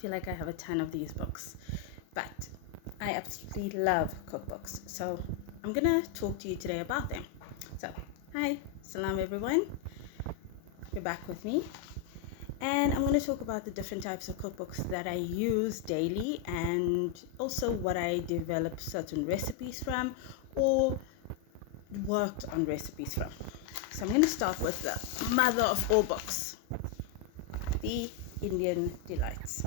feel like I have a ton of these books, but I absolutely love cookbooks. So I'm gonna talk to you today about them. So hi, salam everyone. You're back with me. And I'm going to talk about the different types of cookbooks that I use daily, and also what I develop certain recipes from or worked on recipes from. So I'm going to start with the mother of all books, The Indian Delights.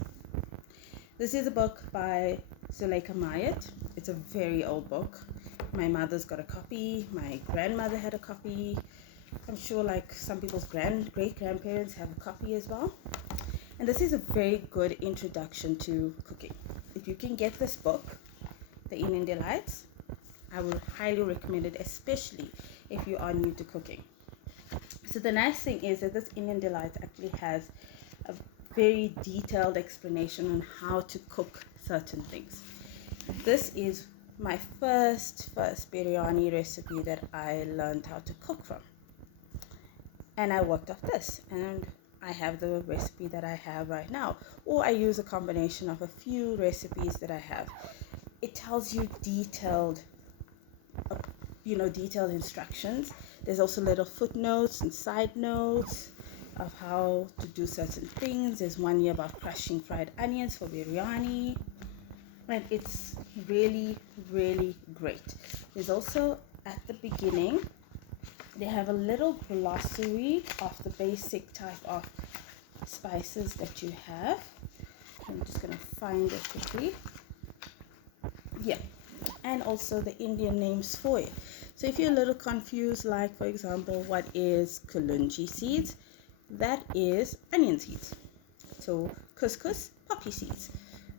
This is a book by Naqiyah Mayet. It's a very old book. My mother's got a copy. My grandmother had a copy. I'm sure like some people's great-grandparents have a copy as well. And this is a very good introduction to cooking. If you can get this book, The Indian Delights, I would highly recommend it, especially if you are new to cooking. So the nice thing is that this Indian Delights actually has a very detailed explanation on how to cook certain things. This is my first biryani recipe that I learned how to cook from. And I worked off this, and I have the recipe that I have right now, or I use a combination of a few recipes that I have. It tells you detailed instructions. There's also little footnotes and side notes of how to do certain things. There's one here about crushing fried onions for biryani, and it's really, really great. There's also at the beginning, they have a little glossary of the basic type of spices that you have. I'm just going to find it quickly. Yeah, and also the Indian names for it. So if you're a little confused, like for example, what is kulunji seeds? That is onion seeds. So couscous, poppy seeds.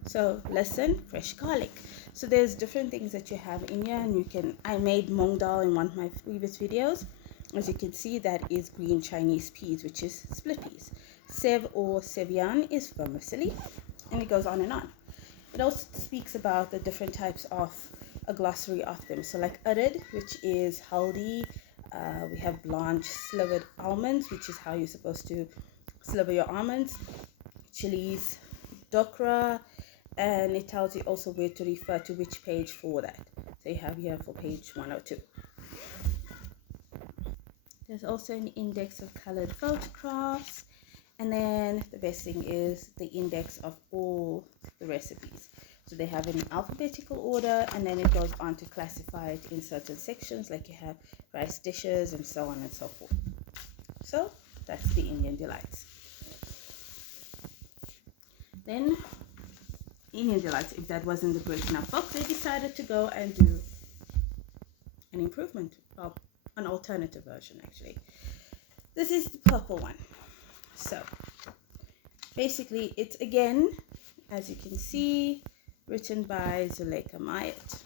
So lesson, fresh garlic. So there's different things that you have in here, and I made mung dal in one of my previous videos. As you can see, that is green Chinese peas, which is split peas. Sev or sevian is vermicelli, and it goes on and on. It also speaks about the different types of a glossary of them. So like urid, which is haldi. We have blanched slivered almonds, which is how you're supposed to sliver your almonds. Chilies, dokra, and it tells you also where to refer to which page for that. So you have here for page 102. There's also an index of colored photographs, and then the best thing is the index of all the recipes. So they have it in alphabetical order, and then it goes on to classify it in certain sections, like you have rice dishes and so on and so forth. So that's the Indian Delights. Then Indian Delights, if that wasn't a great enough book, they decided to go and do an improvement, well, an alternative version actually. This is the purple one. So basically it's again, as you can see, written by Naqiyah Mayet.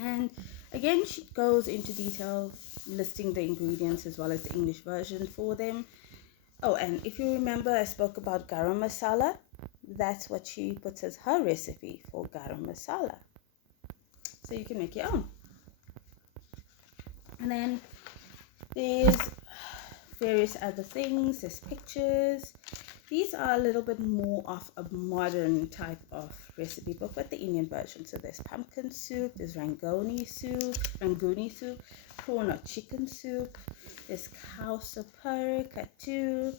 And again, she goes into detail listing the ingredients as well as the English version for them. Oh, and if you remember, I spoke about garam masala. That's what she puts as her recipe for garam masala. So you can make your own. And then there's various other things. There's pictures. These are a little bit more of a modern type of recipe book, but the Indian version. So there's pumpkin soup, there's rangoni soup, prawn or chicken soup, there's khausa pur, kattu,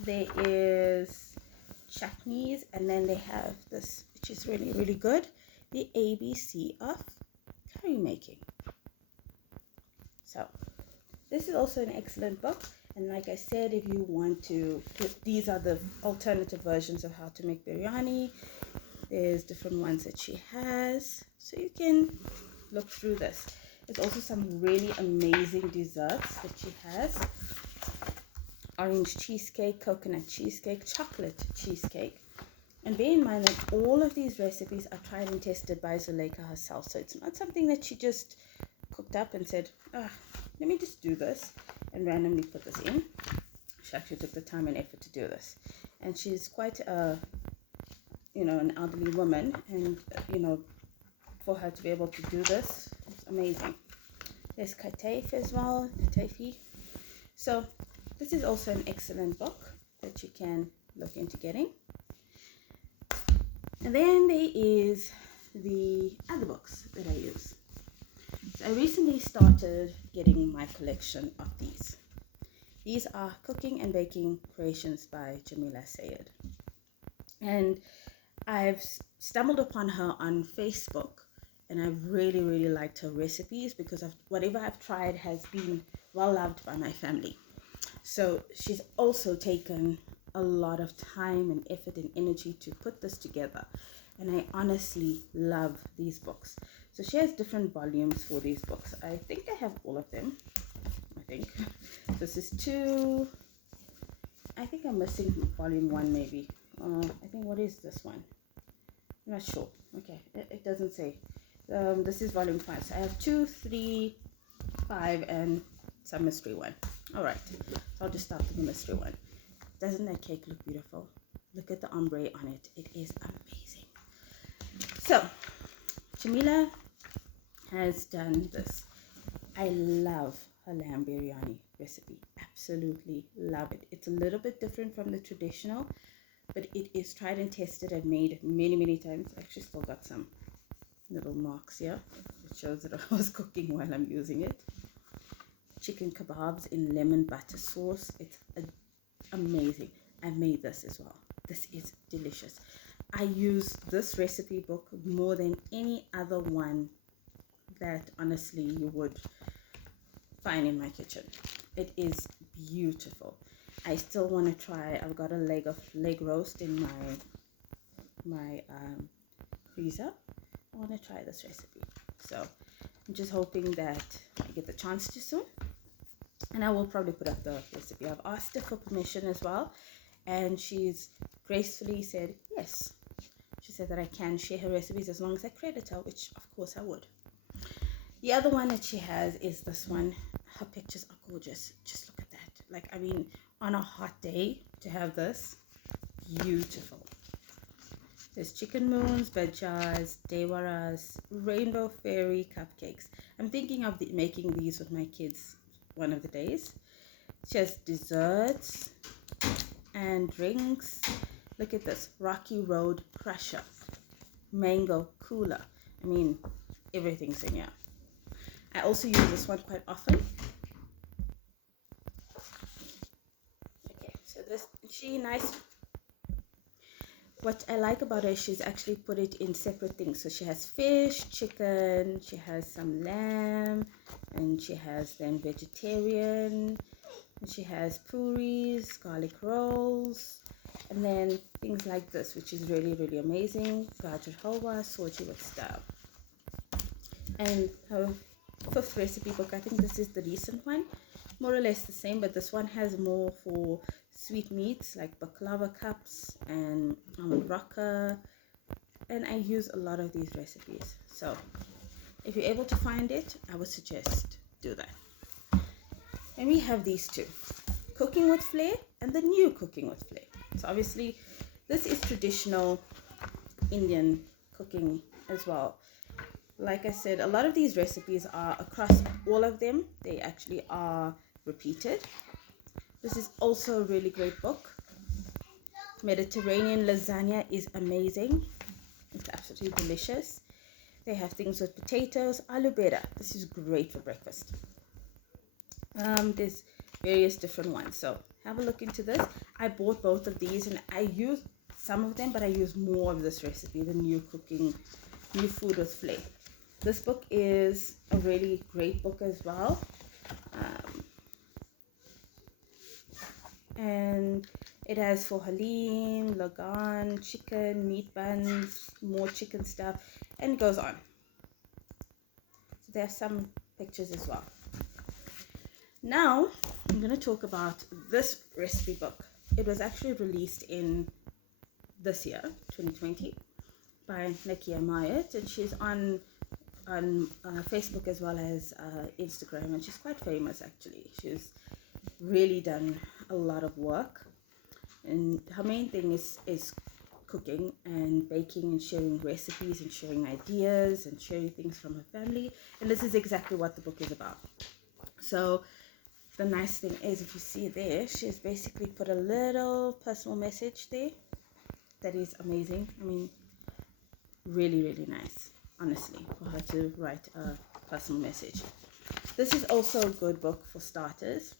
there is chutneys, and then they have this, which is really, really good, the ABC of curry making. So this is also an excellent book, and like I said, if you want to, these are the alternative versions of how to make biryani. There's different ones that she has, so you can look through this. There's also some really amazing desserts that she has. Orange cheesecake, coconut cheesecake, chocolate cheesecake. And bear in mind that all of these recipes are tried and tested by Naqiyah herself. So it's not something that she just cooked up and said, let me just do this and randomly put this in. She actually took the time and effort to do this. And she's quite an elderly woman. And, for her to be able to do this, it's amazing. There's kateif as well, kateifi. So this is also an excellent book that you can look into getting. And then there is the other books that I use. So I recently started getting my collection of these. These are Cooking and Baking Creations by Jameela Sayed. And I've stumbled upon her on Facebook, and I've really liked her recipes because whatever I've tried has been well loved by my family. So she's also taken a lot of time and effort and energy to put this together, and I honestly love these books. So she has different volumes for these books. I think I have all of them. So this is 2. I think I'm missing volume 1 maybe. I think, what is this one? I'm not sure. Okay, it doesn't say. This is volume 5. So I have 2, 3, 5, and some mystery one. All right, so I'll just start with the mystery one. Doesn't that cake look beautiful? Look at the ombre on it. It is amazing. So Jameela has done this. I love her lamb biryani recipe. Absolutely love it. It's a little bit different from the traditional, but it is tried and tested and made many times. I actually still got some little marks here. It shows that I was cooking while I'm using it. Chicken kebabs in lemon butter sauce. It's amazing. I made this as well. This is delicious. I use this recipe book more than any other one that honestly you would find in my kitchen. It is beautiful. I still want to try. I've got a leg roast in my freezer. I want to try this recipe. So I'm just hoping that I get the chance to soon, and I will probably put up the recipe. I've asked her for permission as well, and she's gracefully said yes. She said that I can share her recipes as long as I credit her, which of course I would. The other one that she has is this one. Her pictures are gorgeous. Just look at that. Like, I mean, on a hot day to have this, beautiful. There's chicken moons, bajars, dewaras, rainbow fairy cupcakes. I'm thinking of making these with my kids one of the days. She has desserts and drinks. Look at this. Rocky Road Crusher. Mango Cooler. I mean, everything's in here. I also use this one quite often. Okay, so what I like about her, she's actually put it in separate things. So she has fish, chicken, she has some lamb, and she has then vegetarian, and she has puris, garlic rolls, and then things like this, which is really amazing. Gajar halwa, soji with stuff. And her 5th recipe book, I think this is the recent one, more or less the same, but this one has more for sweet meats like baklava cups and almond raka, and I use a lot of these recipes. So if you're able to find it, I would suggest do that. And we have these two, Cooking with Flair and the new Cooking with Flair. So obviously this is traditional Indian cooking as well. Like I said, a lot of these recipes are across all of them. They actually are repeated. This is also a really great book. Mediterranean lasagna is amazing. It's absolutely delicious. They have things with potatoes, aloo beda. This is great for breakfast. There's various different ones. So have a look into this. I bought both of these and I use some of them, but I use more of this recipe, the new food with flair. This book is a really great book as well. And it has for halim, lagan, chicken, meat buns, more chicken stuff, and it goes on. So there are some pictures as well. Now I'm going to talk about this recipe book. It was actually released in this year, 2020, by Naqiyah Mayet, and she's on Facebook as well as Instagram, and she's quite famous actually. She's really done a lot of work, and her main thing is cooking and baking and sharing recipes and sharing ideas and sharing things from her family, and this is exactly what the book is about. So the nice thing is, if you see there, she's basically put a little personal message there that is amazing. I mean, really, really nice, honestly, for her to write a personal message. This is also a good book for starters.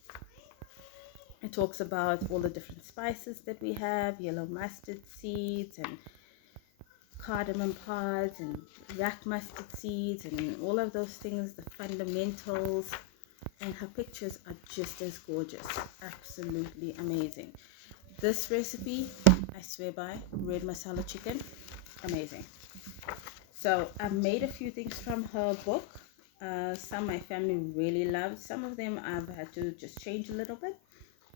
It talks about all the different spices that we have, yellow mustard seeds and cardamom pods and black mustard seeds and all of those things, the fundamentals. And her pictures are just as gorgeous, absolutely amazing. This recipe, I swear by, red masala chicken, amazing. So I've made a few things from her book. Some my family really loved. Some of them I've had to just change a little bit,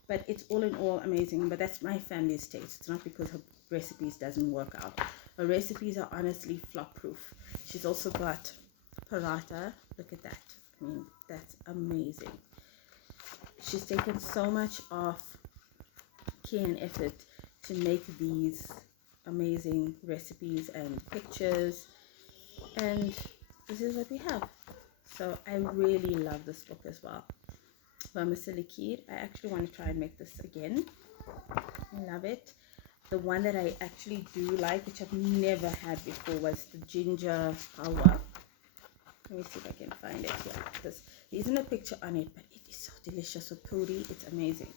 but it's all in all amazing. But that's my family's taste. It's not because her recipes doesn't work out. Her recipes are honestly flop proof. She's also got paratha. Look at that. I mean, that's amazing. She's taken so much of care and effort to make these amazing recipes and pictures, and this is what we have. So I really love this book as well. Vermicelli kheer. I actually want to try and make this again. I love it. The one that I actually do like, which I've never had before, was the ginger halwa. Let me see if I can find it here, because there isn't a picture on it, but it is so delicious with puri. It's amazing.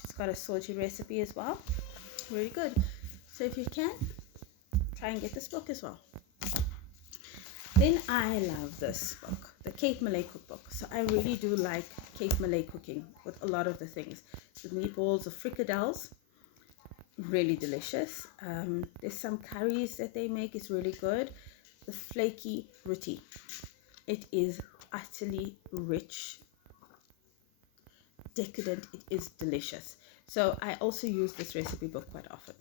She's got a soji recipe as well. Very good. So if you can, try and get this book as well. Then I love this book, the Cape Malay cookbook. So I really do like Cape Malay cooking with a lot of the things. The meatballs, the fricadelles, really delicious. There's some curries that they make, it's really good. The flaky roti. It is utterly rich, decadent. It is delicious. So I also use this recipe book quite often.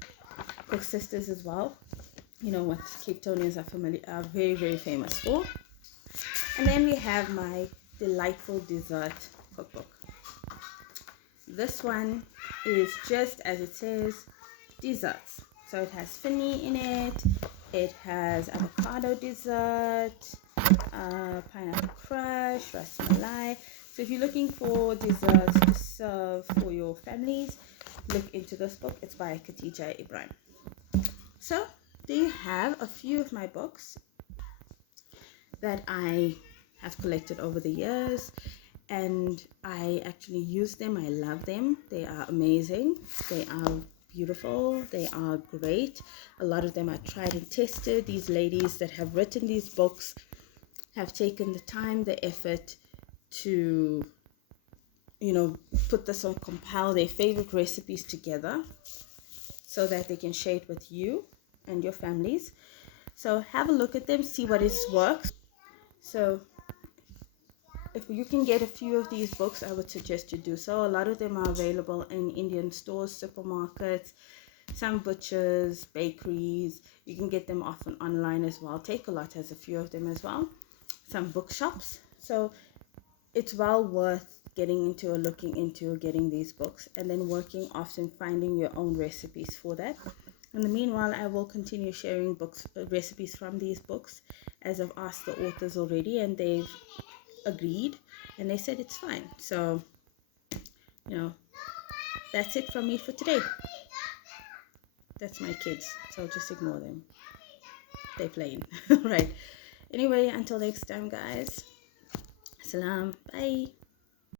Cook Sisters as well. You know what Cape Townians are very, very famous for. And then we have my delightful dessert cookbook. This one is just as it says, desserts. So it has finny in it. It has avocado dessert, pineapple crush, ras malai. So if you're looking for desserts to serve for your families, look into this book. It's by Khatija Ibrahim. So there you have a few of my books that I have collected over the years, and I actually use them. I love them. They are amazing. They are beautiful. They are great. A lot of them are tried and tested. These ladies that have written these books have taken the time, the effort to, you know, put this or compile their favorite recipes together so that they can share it with you and your families. So have a look at them, see what is works. So if you can get a few of these books, I would suggest you do so. A lot of them are available in Indian stores, supermarkets, some butchers, bakeries. You can get them often online as well. Take a Lot has a few of them as well. Some bookshops. So it's well worth getting into or looking into getting these books, and then working often finding your own recipes for that. In the meanwhile, I will continue sharing books, recipes from these books, as I've asked the authors already, and they've agreed, and they said it's fine. So, you know, that's it from me for today. That's my kids, so just ignore them. They're playing. Right. Anyway, until next time, guys. Salam. Bye.